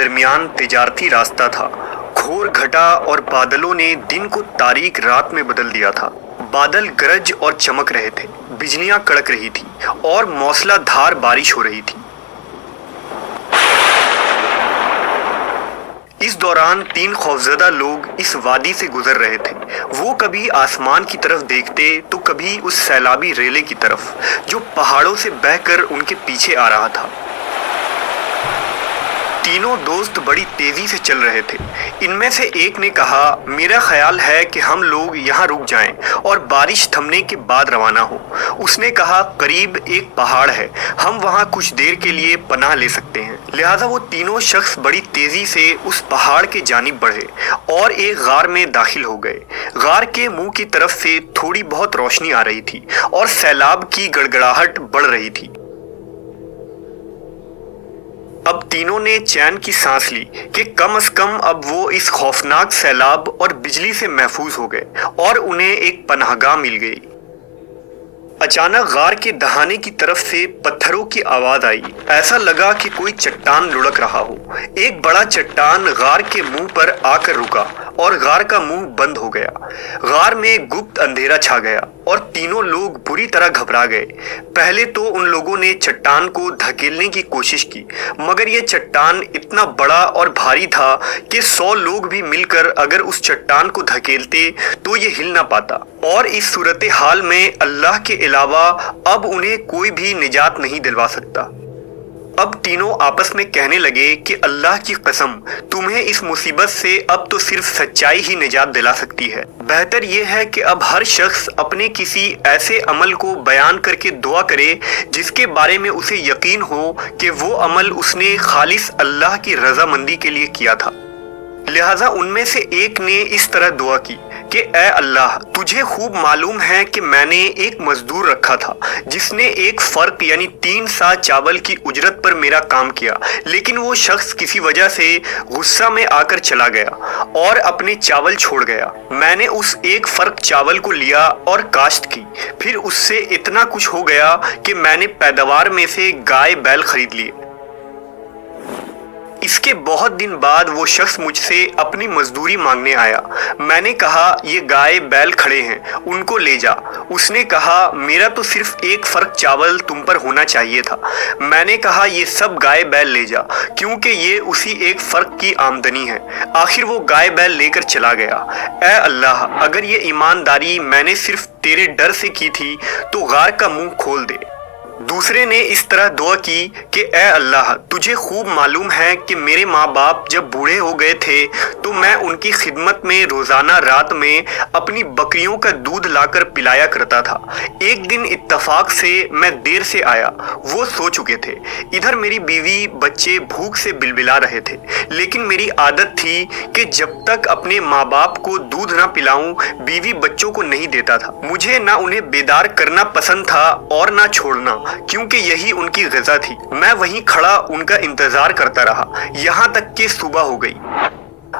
दरमियान तिजारती रास्ता था। घोर घटा और बादलों ने दिन को तारीक रात में बदल दिया था। बादल गरज और चमक रहे थे, बिजलियां कड़क रही थी और मौसलाधार बारिश हो रही थी। इस दौरान 3 खौफजदा लोग इस वादी से गुजर रहे थे। वो कभी आसमान की तरफ देखते तो कभी उस सैलाबी रेले की तरफ जो पहाड़ों से बहकर उनके पीछे आ रहा था। तीनों दोस्त बड़ी तेजी से चल रहे थे। इनमें से एक ने कहा, मेरा ख्याल है कि हम लोग यहाँ रुक जाएं और बारिश थमने के बाद रवाना हो। उसने कहा, करीब एक पहाड़ है, हम वहाँ कुछ देर के लिए पनाह ले सकते हैं। लिहाजा वो तीनों शख्स बड़ी तेजी से उस पहाड़ के जानिब बढ़े और एक गार में दाखिल हो गए। गार के मुंह की तरफ से थोड़ी बहुत रोशनी आ रही थी और सैलाब की गड़गड़ाहट बढ़ रही थी। अब तीनों ने चैन की सांस ली कि कम से कम अब वो इस खौफनाक सैलाब और बिजली से महफूज हो गए और उन्हें एक पनाहगाह मिल गई। अचानक गार के दहाने की तरफ से पत्थरों की आवाज आई। ऐसा लगा कि कोई चट्टान लुढ़क रहा हो। एक बड़ा चट्टान गार के मुंह पर आकर रुका और गार का मुंह बंद हो गया। गार में गुप्त अंधेरा छा गया और तीनों लोग बुरी तरह घबरा गए। पहले तो उन लोगों ने चट्टान को धकेलने की कोशिश की, मगर यह चट्टान इतना बड़ा और भारी था कि 100 लोग भी मिलकर अगर उस चट्टान को धकेलते तो ये हिल ना पाता। और इस सूरत हाल में अल्लाह के अलावा अब उन्हें कोई भी निजात नहीं दिलवा सकता। अब तीनों आपस में कहने लगे कि अल्लाह की कसम, तुम्हें इस मुसीबत से अब तो सिर्फ सच्चाई ही निजात दिला सकती है। बेहतर यह है कि अब हर शख्स अपने किसी ऐसे अमल को बयान करके दुआ करे जिसके बारे में उसे यकीन हो कि वो अमल उसने खालिस अल्लाह की रजामंदी के लिए किया था। लिहाजा उनमें से एक ने इस तरह दुआ की कि ए अल्लाह, तुझे खूब मालूम है कि मैंने एक मजदूर रखा था जिसने एक फर्क यानी 3 सा चावल की उजरत पर मेरा काम किया, लेकिन वो शख्स किसी वजह से गुस्सा में आकर चला गया और अपने चावल छोड़ गया। मैंने उस एक फर्क चावल को लिया और काश्त की, फिर उससे इतना कुछ हो गया कि मैंने पैदावार में से गाय बैल खरीद लिए। इसके बहुत दिन बाद वो शख्स मुझसे अपनी मजदूरी मांगने आया। मैंने कहा, ये गाय बैल खड़े हैं, उनको ले जा। उसने कहा, मेरा तो सिर्फ एक फर्क चावल तुम पर होना चाहिए था। मैंने कहा, ये सब गाय बैल ले जा, क्योंकि ये उसी एक फर्क की आमदनी है। आखिर वो गाय बैल लेकर चला गया। ए अल्लाह, अगर ये ईमानदारी मैंने सिर्फ तेरे डर से की थी तो गार का मुंह खोल दे। दूसरे ने इस तरह दुआ की कि ए अल्लाह, तुझे खूब मालूम है कि मेरे माँ बाप जब बूढ़े हो गए थे तो मैं उनकी खिदमत में रोज़ाना रात में अपनी बकरियों का दूध लाकर पिलाया करता था। एक दिन इत्तफाक से मैं देर से आया, वो सो चुके थे। इधर मेरी बीवी बच्चे भूख से बिलबिला रहे थे, लेकिन मेरी आदत थी कि जब तक अपने माँ बाप को दूध ना पिलाऊं बीवी बच्चों को नहीं देता था। मुझे ना उन्हें बेदार करना पसंद था और ना छोड़ना, क्योंकि यही उनकी ग़िज़ा थी। मैं वहीं खड़ा उनका इंतजार करता रहा, यहाँ तक कि सुबह हो गई।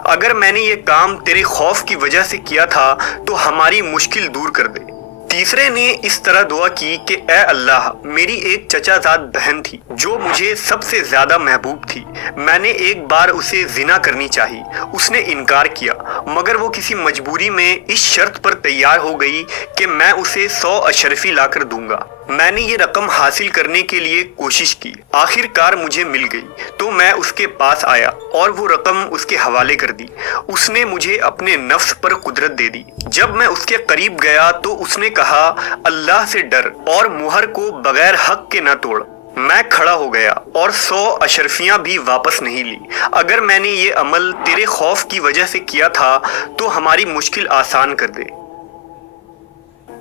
अगर मैंने ये काम तेरे खौफ की वजह से किया था तो हमारी मुश्किल दूर कर दे। तीसरे ने इस तरह दुआ की कि ए अल्लाह, मेरी एक चचाजाद बहन थी जो मुझे सबसे ज्यादा महबूब थी। मैंने एक बार उसे जिना करनी चाहिए, उसने इनकार किया, मगर वो किसी मजबूरी में इस शर्त पर तैयार हो गई कि मैं उसे 100 अशरफी लाकर दूंगा। मैंने ये रकम हासिल करने के लिए कोशिश की, आखिरकार मुझे मिल गई तो मैं उसके पास आया और वो रकम उसके हवाले कर दी। उसने मुझे अपने नफ्स पर कुदरत दे दी। जब मैं उसके करीब गया तो उसने कहा, अल्लाह से डर और मुहर को बगैर हक के न तोड़। मैं खड़ा हो गया और 100 अशरफियां भी वापस नहीं ली। अगर मैंने ये अमल तेरे खौफ की वजह से किया था तो हमारी मुश्किल आसान कर दे।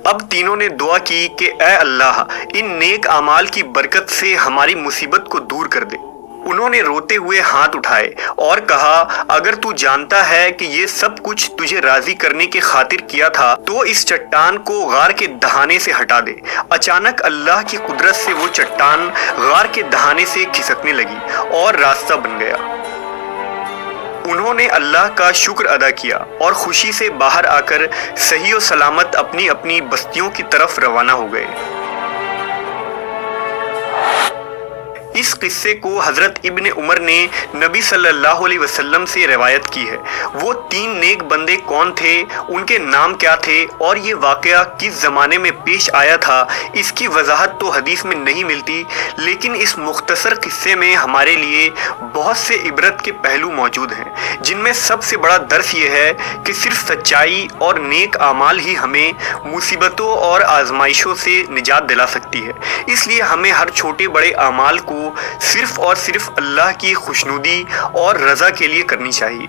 अब तीनों ने दुआ की कि ए अल्लाह, इन नेक अमाल की बरकत से हमारी मुसीबत को दूर कर दे। उन्होंने रोते हुए हाथ उठाए और कहा, अगर तू जानता है कि ये सब कुछ तुझे राजी करने के खातिर किया था तो इस चट्टान को गार के दहाने से हटा दे। अचानक अल्लाह की कुदरत से वो चट्टान गार के दहाने से खिसकने लगी और रास्ता बन गया। उन्होंने अल्लाह का शुक्र अदा किया और खुशी से बाहर आकर सही और सलामत अपनी अपनी बस्तियों की तरफ रवाना हो गए। اس قصے کو حضرت ابن عمر نے نبی صلی اللہ علیہ وسلم سے روایت کی ہے۔ وہ 3 نیک بندے کون تھے، ان کے نام کیا تھے اور یہ واقعہ کس زمانے میں پیش آیا تھا، اس کی وضاحت تو حدیث میں نہیں ملتی، لیکن اس مختصر قصے میں ہمارے لیے بہت سے عبرت کے پہلو موجود ہیں، جن میں سب سے بڑا درس یہ ہے کہ صرف سچائی اور نیک اعمال ہی ہمیں مصیبتوں اور آزمائشوں سے نجات دلا سکتی ہے۔ اس لیے ہمیں ہر چھوٹے بڑے اعمال کو صرف اور صرف اللہ کی خوشنودی اور رضا کے لیے کرنی چاہیے۔